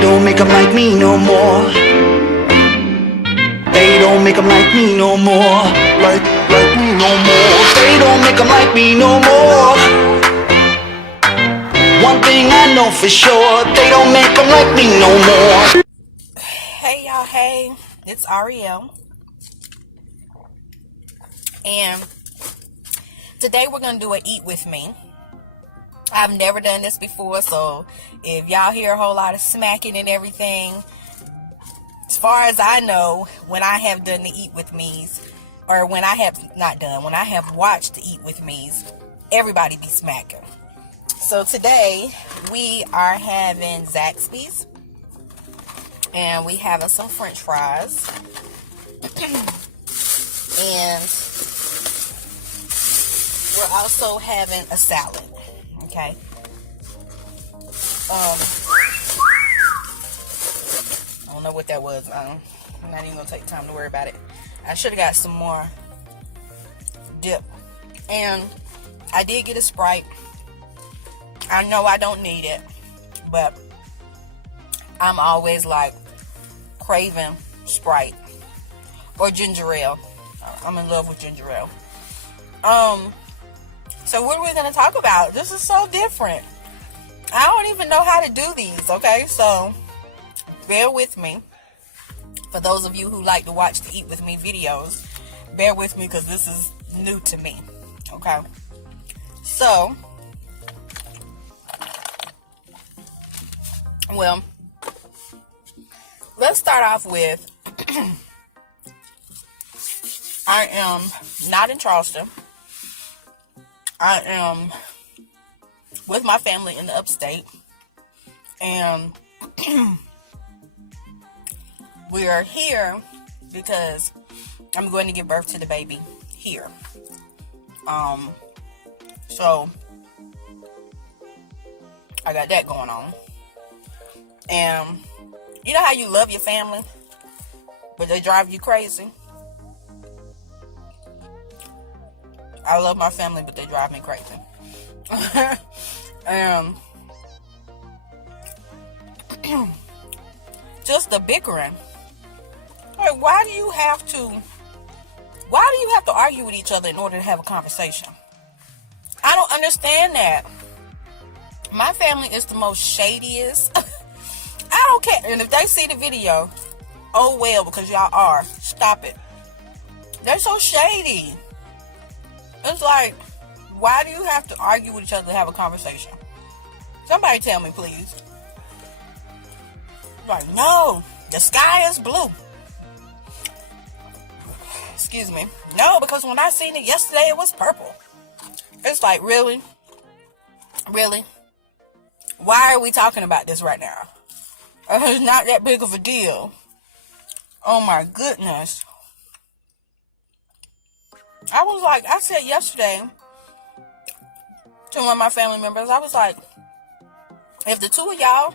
don't make 'em like me no more. They don't make 'em like me no more. Like me no more. They don't make 'em like me no more. One thing I know for sure, they don't make 'em like me no more. Hey y'all, hey, it's Arielle. And today we're going to do an eat with me. I've never done this before, so if y'all hear a whole lot of smacking and everything, as far as I know, when I have done the eat with me's, or when I have not done, when I have watched the eat with me's, everybody be smacking. So today we are having Zaxby's, and we having some French fries, and we're also having a salad. Okay. I don't know what that was. I'm not even gonna take time to worry about it. I should have got some more dip. And I did get a Sprite. I know I don't need it, but I'm always like craving Sprite or ginger ale. I'm in love with ginger ale. So what are we going to talk about? This is so different. I don't even know how to do these, okay? So bear with me. For those of you who like to watch the Eat With Me videos, bear with me because this is new to me, okay? So, well, let's start off with, I am not in Charleston. I am with my family in the upstate, and we are here because I'm going to give birth to the baby here. So I got that going on. And you know how you love your family, but they drive you crazy? I love my family, but they drive me crazy. Just the bickering. Like, why do you have to argue with each other in order to have a conversation? I don't understand that. My family is the most shadiest. I don't care. And if they see the video, oh well, because y'all are. Stop it. They're so shady. It's like, why do you have to argue with each other to have a conversation? Somebody tell me, please. Like, no, the sky is blue. Excuse me. No, because when I seen it yesterday, it was purple. It's like, really? Really? Why are we talking about this right now? It's not that big of a deal. Oh my goodness. I was like, I said yesterday to one of my family members, I was like, if the two of y'all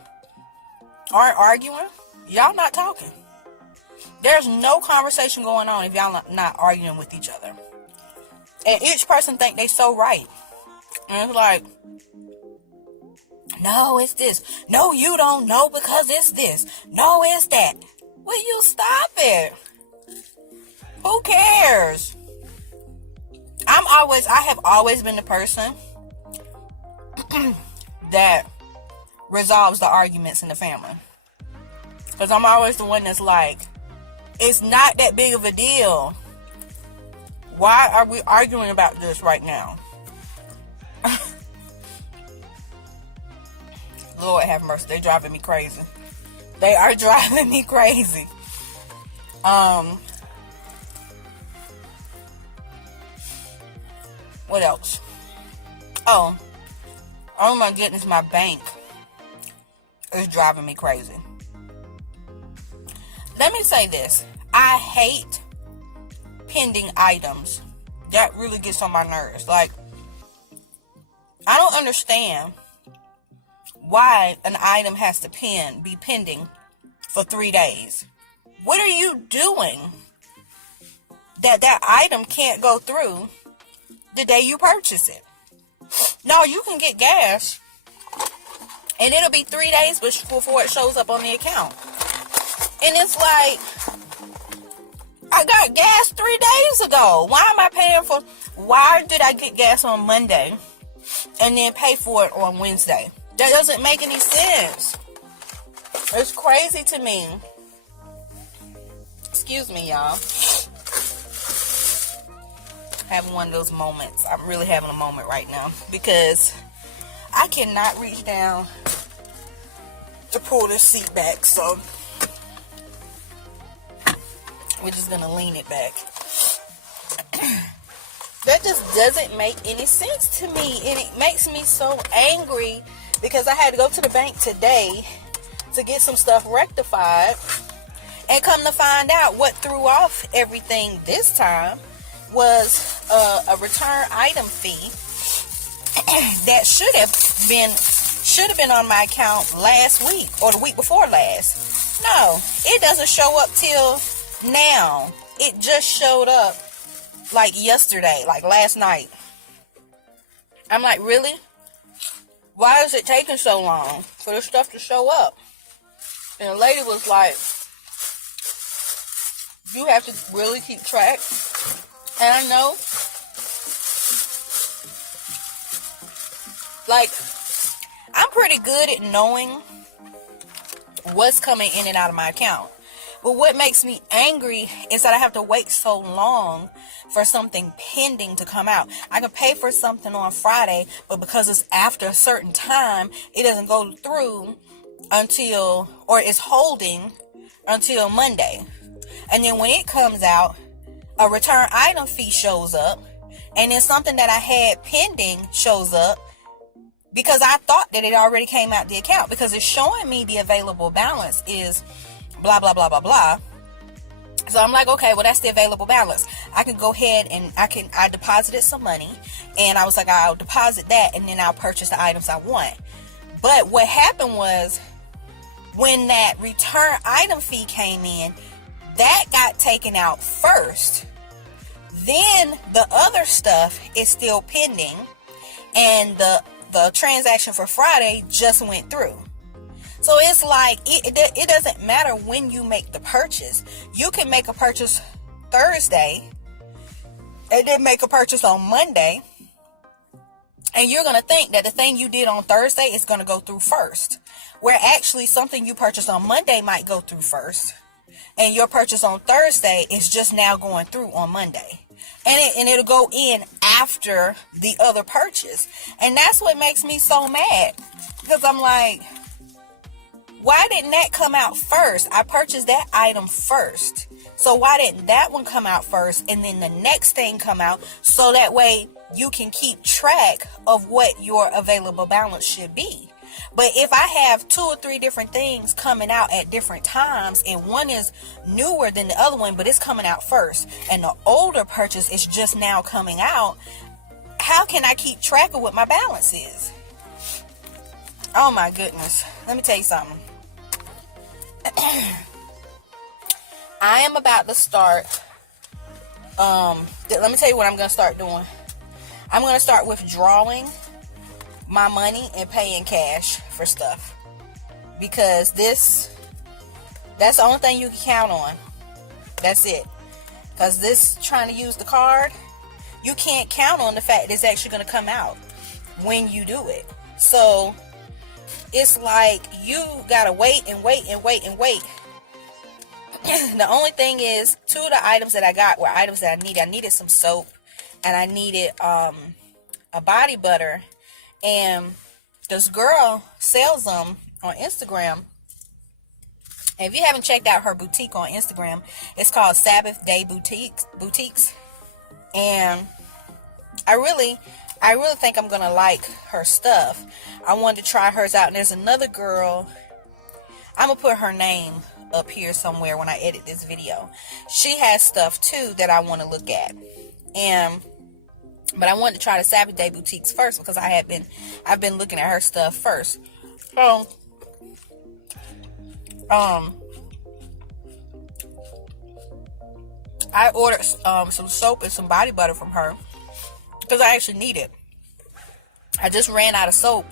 aren't arguing, y'all not talking. There's no conversation going on if y'all not arguing with each other. And each person think they so right. And it's like, no, it's this. No, you don't know because it's this. No, it's that. Will you stop it? Who cares? I have always been the person that resolves the arguments in the family. Because I'm always the one that's like, it's not that big of a deal. Why are we arguing about this right now? Lord have mercy, they driving me crazy. They are driving me crazy. What else? Oh my goodness, my bank is driving me crazy. Let me say this. I hate pending items. That really gets on my nerves. Like, I don't understand why an item has to be pending for 3 days. What are you doing that item can't go through the day you purchase it? No, you can get gas And it'll be 3 days before it shows up on the account. And it's like, I got gas 3 days ago. Why am I paying for... Why did I get gas on Monday and then pay for it on Wednesday? That doesn't make any sense. It's crazy to me. Excuse me, y'all. Having one of those moments. I'm really having a moment right now because I cannot reach down to pull this seat back, so we're just gonna lean it back. That just doesn't make any sense to me, and it makes me so angry because I had to go to the bank today to get some stuff rectified, and come to find out what threw off everything this time was a return item fee that should have been on my account last week or the week before last. No, it doesn't show up till now. It just showed up like yesterday, like last night. I'm like, really? Why is it taking so long for this stuff to show up? And the lady was like, you have to really keep track. And I know, like, I'm pretty good at knowing what's coming in and out of my account. But what makes me angry is that I have to wait so long for something pending to come out. I can pay for something on Friday, but because it's after a certain time, it doesn't go through until, or it's holding until Monday. And then when it comes out, a return item fee shows up, and then something that I had pending shows up because I thought that it already came out the account because it's showing me the available balance is blah, blah, blah, blah, blah. So I'm like, okay, well, that's the available balance. I can go ahead and I deposited some money, and I was like, I'll deposit that, and then I'll purchase the items I want. But what happened was when that return item fee came in, that got taken out first. Then the other stuff is still pending, and the transaction for Friday just went through. So it's like, it doesn't matter when you make the purchase. You can make a purchase Thursday and then make a purchase on Monday, and you're going to think that the thing you did on Thursday is going to go through first, where actually something you purchased on Monday might go through first, and your purchase on Thursday is just now going through on Monday. And it'll go in after the other purchase. And that's what makes me so mad. Because I'm like, why didn't that come out first? I purchased that item first. So why didn't that one come out first and then the next thing come out? So that way you can keep track of what your available balance should be. But if I have 2 or 3 different things coming out at different times, and one is newer than the other one, but it's coming out first, and the older purchase is just now coming out, how can I keep track of what my balance is? Oh my goodness. Let me tell you something. I am about to start, let me tell you what I'm going to start doing. I'm going to start withdrawing my money and paying cash for stuff, because that's the only thing you can count on. That's it. Because this trying to use the card, you can't count on the fact that it's actually going to come out when you do it. So it's like you gotta wait and wait and wait and wait. The only thing is, 2 of the items that I got were items that I needed. I needed some soap, and I needed a body butter. And this girl sells them on Instagram. And if you haven't checked out her boutique on Instagram, it's called Sabbath Day Boutiques. And I really think I'm gonna like her stuff. I wanted to try hers out. And there's another girl, I'm gonna put her name up here somewhere when I edit this video. She has stuff too that I want to look at. But I wanted to try the Sabbath Day Boutiques first because I've been looking at her stuff first. So I ordered some soap and some body butter from her because I actually need it. I just ran out of soap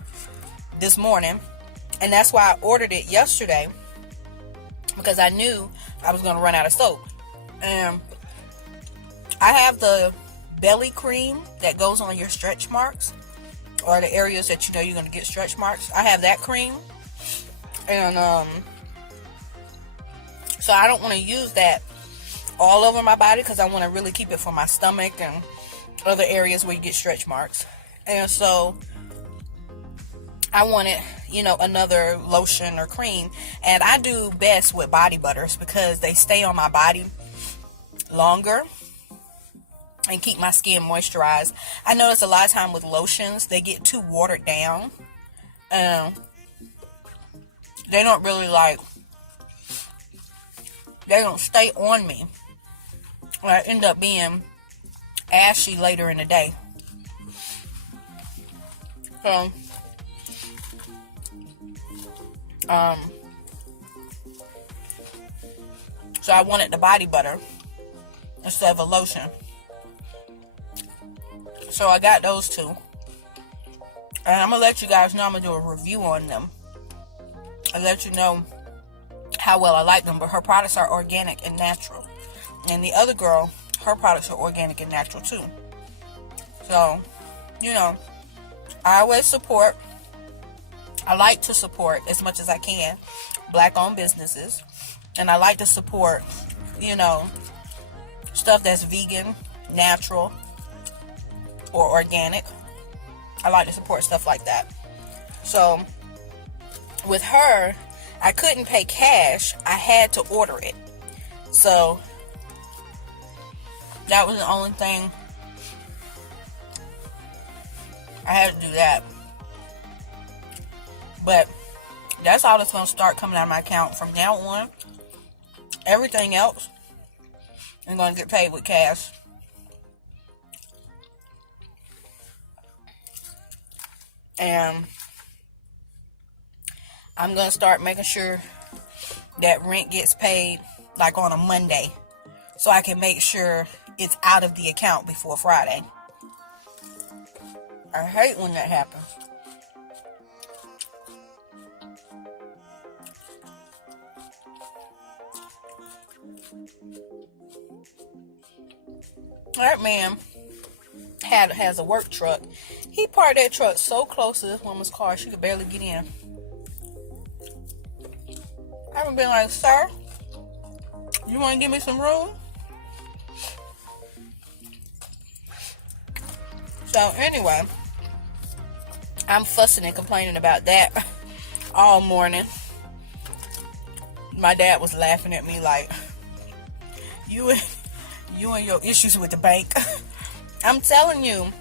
this morning, And that's why I ordered it yesterday, because I knew I was going to run out of soap. And I have the belly cream that goes on your stretch marks, or the areas that you know you're going to get stretch marks. I have that cream. And so I don't want to use that all over my body, because I want to really keep it for my stomach and other areas where you get stretch marks. And so I wanted, another lotion or cream. And I do best with body butters, because they stay on my body longer and keep my skin moisturized. I notice a lot of time with lotions, they get too watered down. They don't really they don't stay on me. I end up being ashy later in the day. So, so I wanted the body butter instead of a lotion. So I got those two. And I'm going to let you guys know, I'm going to do a review on them. I'll let you know how well I like them. But her products are organic and natural. And the other girl, her products are organic and natural too. So, I always support. I like to support as much as I can black-owned businesses. And I like to support, stuff that's vegan, natural, or organic. I like to support stuff like that. So, with her, I couldn't pay cash. I had to order it. So, that was the only thing. I had to do that. But that's all that's going to start coming out of my account from now on. Everything else, I'm going to get paid with cash. And I'm going to start making sure that rent gets paid like on a Monday, so I can make sure it's out of the account before Friday. I hate when that happens. That man has a work truck. He parked that truck so close to this woman's car she could barely get in. I haven't been like, sir, you want to give me some room? So anyway, I'm fussing and complaining about that all morning. My dad was laughing at me like, you and your issues with the bank. I'm telling you,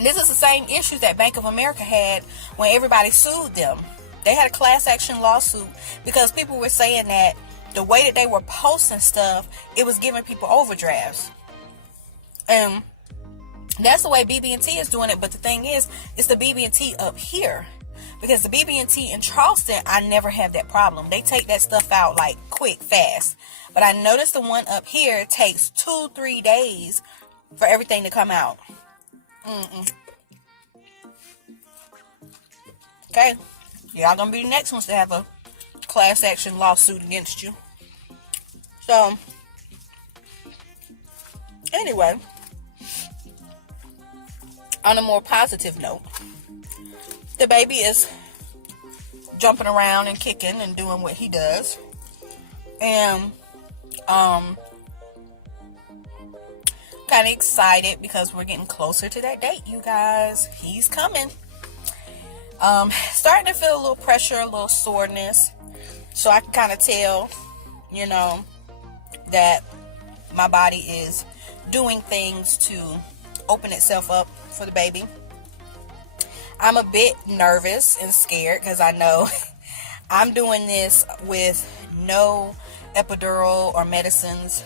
this is the same issue that Bank of America had when everybody sued them. They had a class action lawsuit because people were saying that the way that they were posting stuff, it was giving people overdrafts. And that's the way BB&T is doing it. But the thing is, it's the BB&T up here. Because the BB&T in Charleston, I never have that problem. They take that stuff out like quick, fast. But I noticed the one up here takes 2-3 days for everything to come out. Okay. Y'all gonna be the next ones to have a class action lawsuit against you. So, anyway, on a more positive note, the baby is jumping around and kicking and doing what he does. And kind of excited because we're getting closer to that date, you guys. He's coming. Starting to feel a little pressure, a little soreness. So I can kind of tell, that my body is doing things to open itself up for the baby. I'm a bit nervous and scared because I know I'm doing this with no epidural or medicines.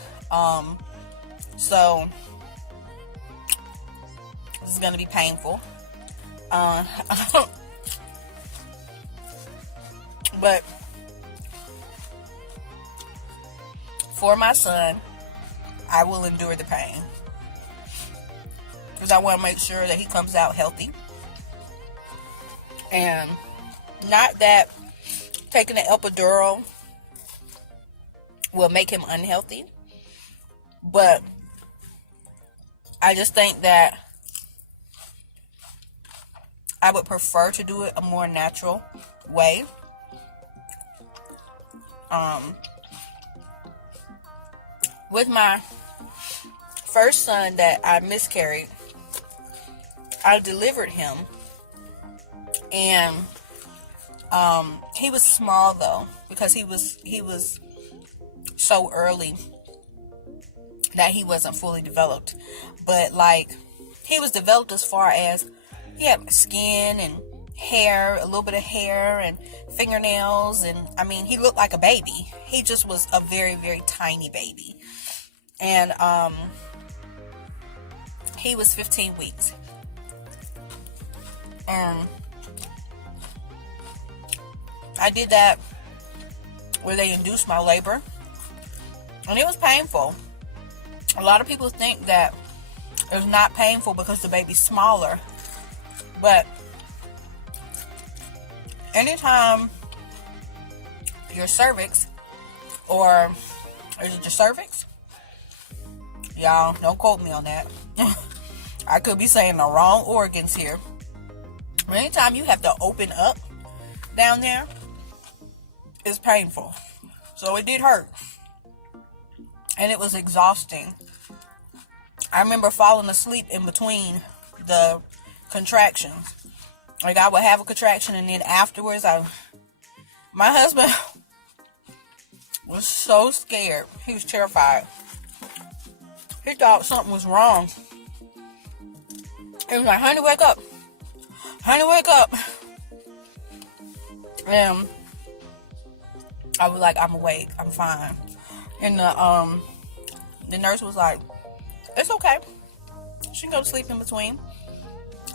So this is going to be painful. But for my son, I will endure the pain because I want to make sure that he comes out healthy. And not that taking the epidural will make him unhealthy. But I just think that I would prefer to do it a more natural way. With my first son that I miscarried, I delivered him, and he was small though, because he was so early that he wasn't fully developed. But like, he was developed as far as he had skin and hair, a little bit of hair and fingernails, and I mean, he looked like a baby. He just was a very, very tiny baby. And he was 15 weeks. And I did that where they induced my labor, and it was painful. A lot of people think that it's not painful because the baby's smaller, but anytime your cervix, or is it your cervix? Y'all, don't quote me on that. I could be saying the wrong organs here. Anytime you have to open up down there, it's painful. So it did hurt. And it was exhausting. I remember falling asleep in between the contractions. Like, I would have a contraction, and then afterwards, my husband was so scared. He was terrified. He thought something was wrong. He was like, honey, wake up. Honey, wake up. And I was like, I'm awake. I'm fine. And the nurse was like, it's okay. She can go to sleep in between.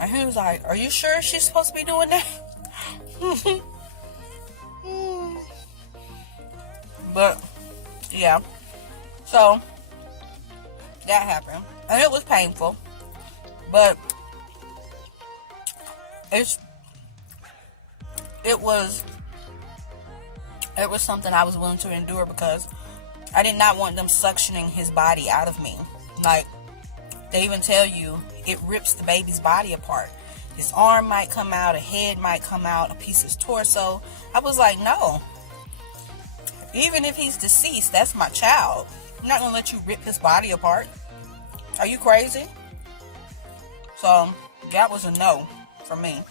And he was like, are you sure she's supposed to be doing that? But, yeah. So, that happened. And it was painful. But, it was something I was willing to endure, because I did not want them suctioning his body out of me. Like, they even tell you it rips the baby's body apart. His arm might come out, a head might come out, a piece of his torso. I was like, no. Even if he's deceased, that's my child. I'm not gonna let you rip his body apart. Are you crazy? So that was a no for me.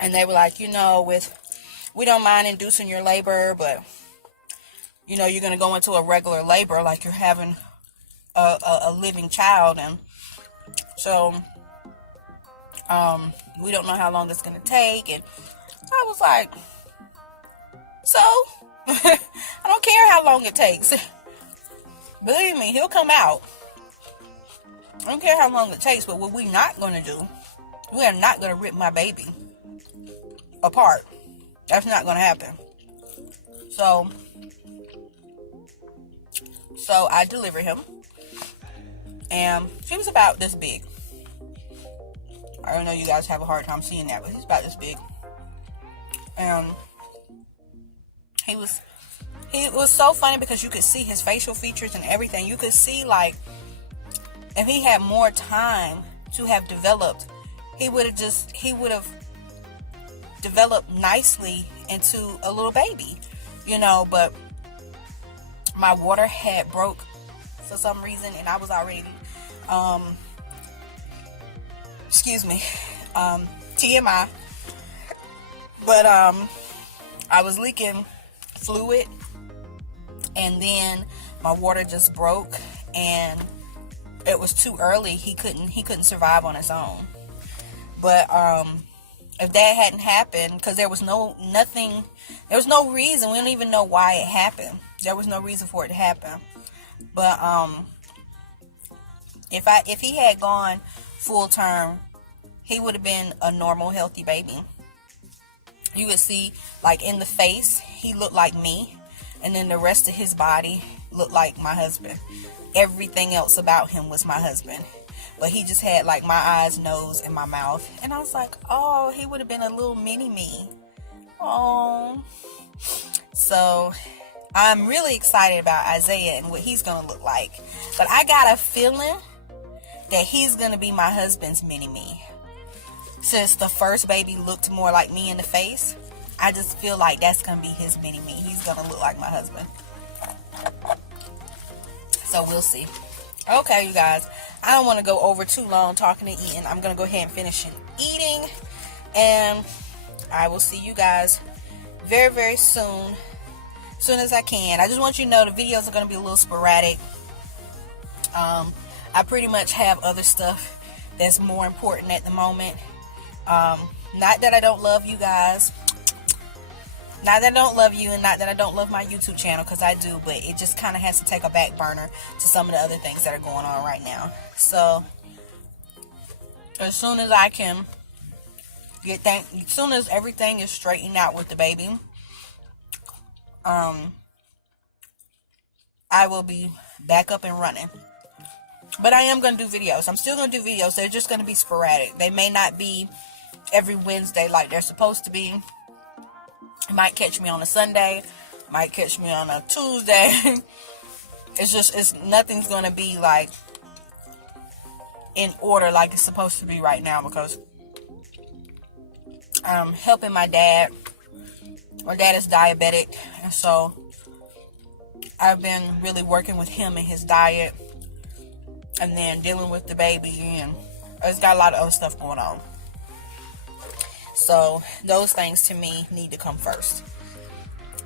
And they were like, we don't mind inducing your labor, but you're gonna go into a regular labor like you're having a living child, and so we don't know how long it's gonna take. And I was like, so I don't care how long it takes. Believe me, he'll come out. I don't care how long it takes. But what we're not gonna do, we are not gonna rip my baby apart. That's not gonna happen. So I delivered him, and he was about this big. I don't know, you guys have a hard time seeing that, but he's about this big. And it was so funny because you could see his facial features and everything. You could see, like, if he had more time to have developed, he would have developed nicely into a little baby, but my water had broke for some reason, and I was already TMI, but I was leaking fluid, and then my water just broke, and it was too early. He couldn't survive on his own. But if that hadn't happened, because there was no reason, we don't even know why it happened. There was no reason for it to happen. But if he had gone full term, he would have been a normal, healthy baby. You would see, like, in the face, he looked like me, and then the rest of his body looked like my husband. Everything else about him was my husband. But he just had, like, my eyes, nose, and my mouth. And I was like, oh, he would have been a little mini me. Oh. So I'm really excited about Isaiah and what he's going to look like. But I got a feeling that he's going to be my husband's mini-me. Since the first baby looked more like me in the face, I just feel like that's going to be his mini-me. He's going to look like my husband. So we'll see. Okay, you guys. I don't want to go over too long talking and eating. I'm going to go ahead and finish eating. And I will see you guys very, very soon. As soon as I can. I just want you to know the videos are going to be a little sporadic. I pretty much have other stuff that's more important at the moment. Not that I don't love you guys. Not that I don't love you, and not that I don't love my YouTube channel, because I do, but it just kind of has to take a back burner to some of the other things that are going on right now. So, as soon as I can as soon as everything is straightened out with the baby, I will be back up and running. But I am going to do videos. I'm still going to do videos. They're just going to be sporadic. They may not be every Wednesday like they're supposed to be. You might catch me on a Sunday, might catch me on a Tuesday. Nothing's going to be like in order like it's supposed to be right now, because I'm helping my dad. My dad is diabetic, and so I've been really working with him and his diet, and then dealing with the baby, and it's got a lot of other stuff going on. So those things to me need to come first.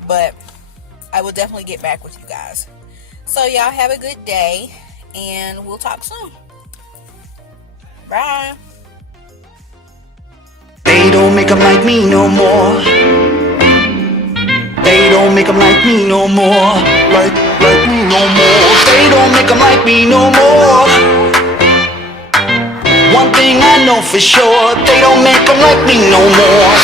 But I will definitely get back with you guys. So y'all have a good day, and we'll talk soon. Bye. They don't make them like me no more. They don't make them like me no more. Like me no more. They don't make them like me no more. One thing I know for sure, they don't make them like me no more.